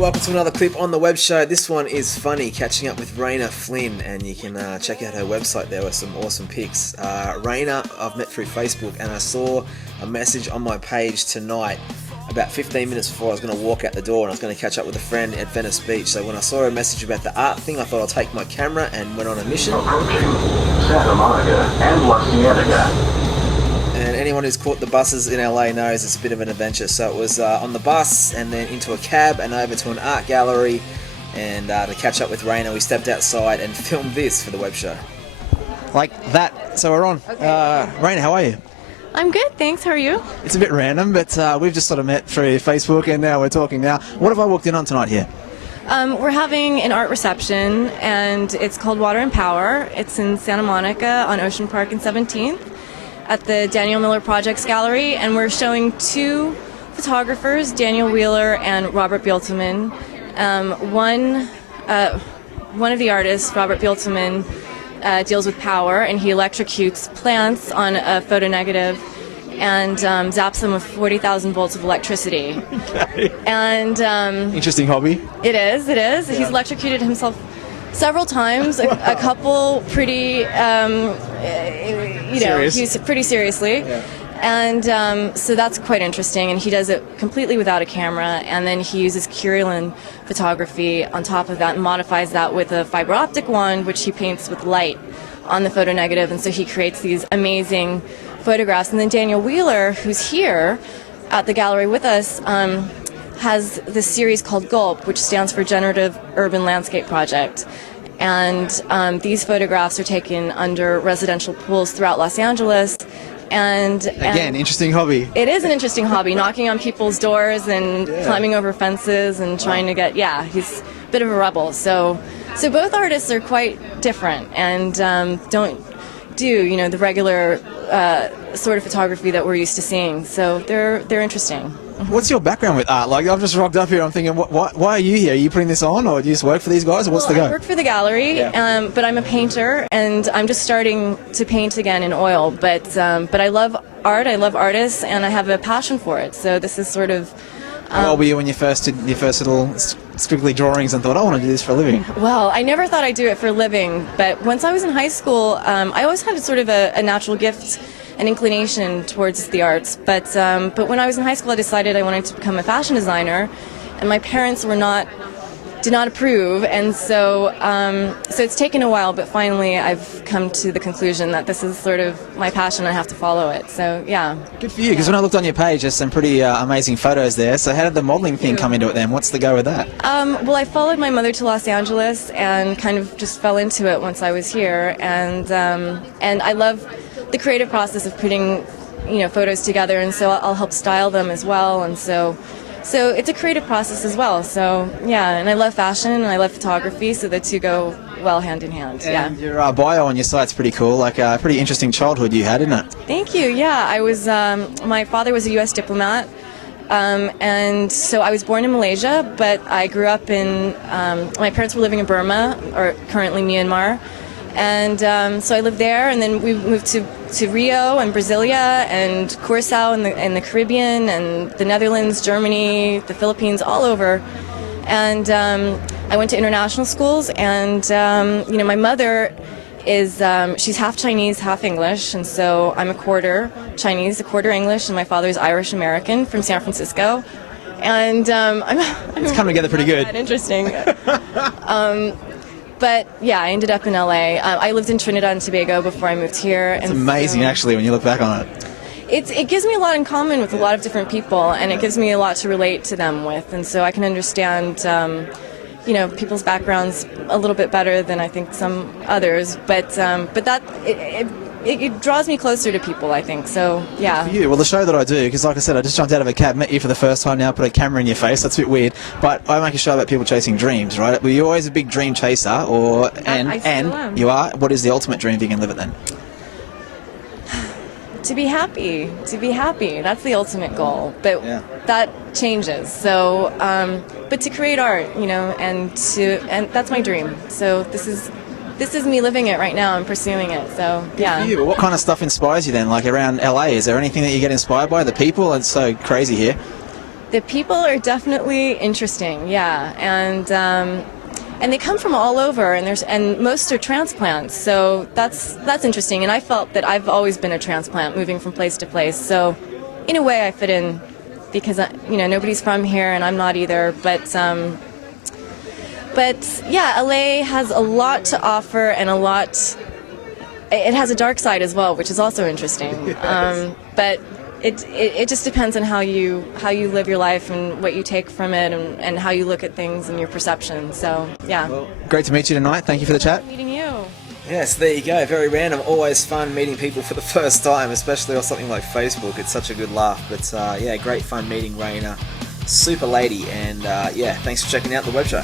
welcome to another clip on the web show. This one is funny, catching up with Raina Flynn, and you can check out her website there with some awesome pics. Raina, I've met through Facebook, and I saw a message on my page tonight about 15 minutes before I was going to walk out the door, and I was going to catch up with a friend at Venice Beach. So when I saw a message about the art thing, I thought I'll take my camera and went on a mission. Approaching Santa Monica and La Cienega. And anyone who's caught the buses in LA knows it's a bit of an adventure. So it was on the bus and then into a cab and over to an art gallery. And to catch up with Raina, we stepped outside and filmed this for the web show. Like that. So we're on. Okay. Raina, how are you? I'm good, thanks. How are you? It's a bit random, but we've just sort of met through Facebook and now we're talking now. What have I walked in on tonight here? We're having an art reception, and it's called Water and Power. It's in Santa Monica on Ocean Park and 17th at the Daniel Miller Projects Gallery, and we're showing two photographers, Daniel Wheeler and Robert Bielteman. One of the artists, Robert Bielteman, deals with power, and he electrocutes plants on a photonegative and zaps them with 40,000 volts of electricity. Okay. And Interesting hobby. It is. Yeah. He's electrocuted himself several times, a couple pretty, Serious. he's pretty seriously. Yeah. And so that's quite interesting, and he does it completely without a camera, and then he uses Kirlian photography on top of that and modifies that with a fiber optic wand, which he paints with light on the photonegative, and so he creates these amazing photographs. And then Daniel Wheeler, who's here at the gallery with us, has this series called GULP, which stands for Generative Urban Landscape Project. And these photographs are taken under residential pools throughout Los Angeles. And Again, interesting hobby. it is an interesting hobby, knocking on people's doors and climbing over fences and trying to get, he's a bit of a rebel. So both artists are quite different and don't do, the regular sort of photography that we're used to seeing. So they're interesting. What's your background with art? Like, I've just rocked up here, I'm thinking, why are you here? Are you putting this on, or do you just work for these guys, or what's the go? I work for the gallery, but I'm a painter, and I'm just starting to paint again in oil. But I love art, I love artists, and I have a passion for it. So this is sort of... How old were you when you first did your first little scribbly drawings and thought, I want to do this for a living? Well, I never thought I'd do it for a living, but once I was in high school, I always had sort of a natural gift, an inclination towards the arts. But when I was in high school, I decided I wanted to become a fashion designer, and my parents did not approve, and so it's taken a while, but finally I've come to the conclusion that this is sort of my passion. I have to follow it. So yeah. Good for you, because when I looked on your page, there's some pretty amazing photos there. So how did the modelling thing come into it then? What's the go with that? Well, I followed my mother to Los Angeles and kind of just fell into it once I was here, and I love the creative process of putting photos together, and so I'll help style them as well, and so it's a creative process as well. So yeah, and I love fashion and I love photography, so the two go well hand in hand. And your bio on your site's pretty cool. Like a pretty interesting childhood you had, isn't it? Thank you. Yeah, I was. My father was a U.S. diplomat, and so I was born in Malaysia, but I grew up in. My parents were living in Burma, or currently Myanmar. And so I lived there, and then we moved to Rio and Brasilia and Curaçao in the Caribbean and the Netherlands, Germany, the Philippines, all over. And I went to international schools, and my mother is she's half Chinese, half English, and so I'm a quarter Chinese, a quarter English, and my father's Irish American from San Francisco. And it's coming together pretty good. Interesting. But yeah, I ended up in LA. I lived in Trinidad and Tobago before I moved here. It's amazing, actually, when you look back on it. It gives me a lot in common with a lot of different people, and it gives me a lot to relate to them with, and so I can understand, people's backgrounds a little bit better than I think some others. But that it draws me closer to people, I think. So yeah. For you, well, the show that I do, because like I said, I just jumped out of a cab, met you for the first time now, put a camera in your face. That's a bit weird. But I make a show about people chasing dreams, right? Were you always a big dream chaser, I still am. You are? What is the ultimate dream if you can live it then? To be happy. That's the ultimate goal. But that changes. So, but to create art, and that's my dream. So this is me living it right now and pursuing it. So yeah. For you, but what kind of stuff inspires you then? Like around LA, is there anything that you get inspired by? The people? It's so crazy here. The people are definitely interesting, yeah, and they come from all over, and most are transplants, so that's interesting. And I felt that I've always been a transplant, moving from place to place. So, in a way, I fit in because nobody's from here, and I'm not either. But yeah, LA has a lot to offer, and it has a dark side as well, which is also interesting. Yes. But it just depends on how you live your life and what you take from it, and how you look at things and your perception. So yeah. Well, Great to meet you tonight. Thank you for the chat. Meeting you. yes, there you go. Very random. Always fun meeting people for the first time, especially on something like Facebook. It's such a good laugh. But yeah, great fun meeting Raina. Super lady. And yeah, thanks for checking out the web show.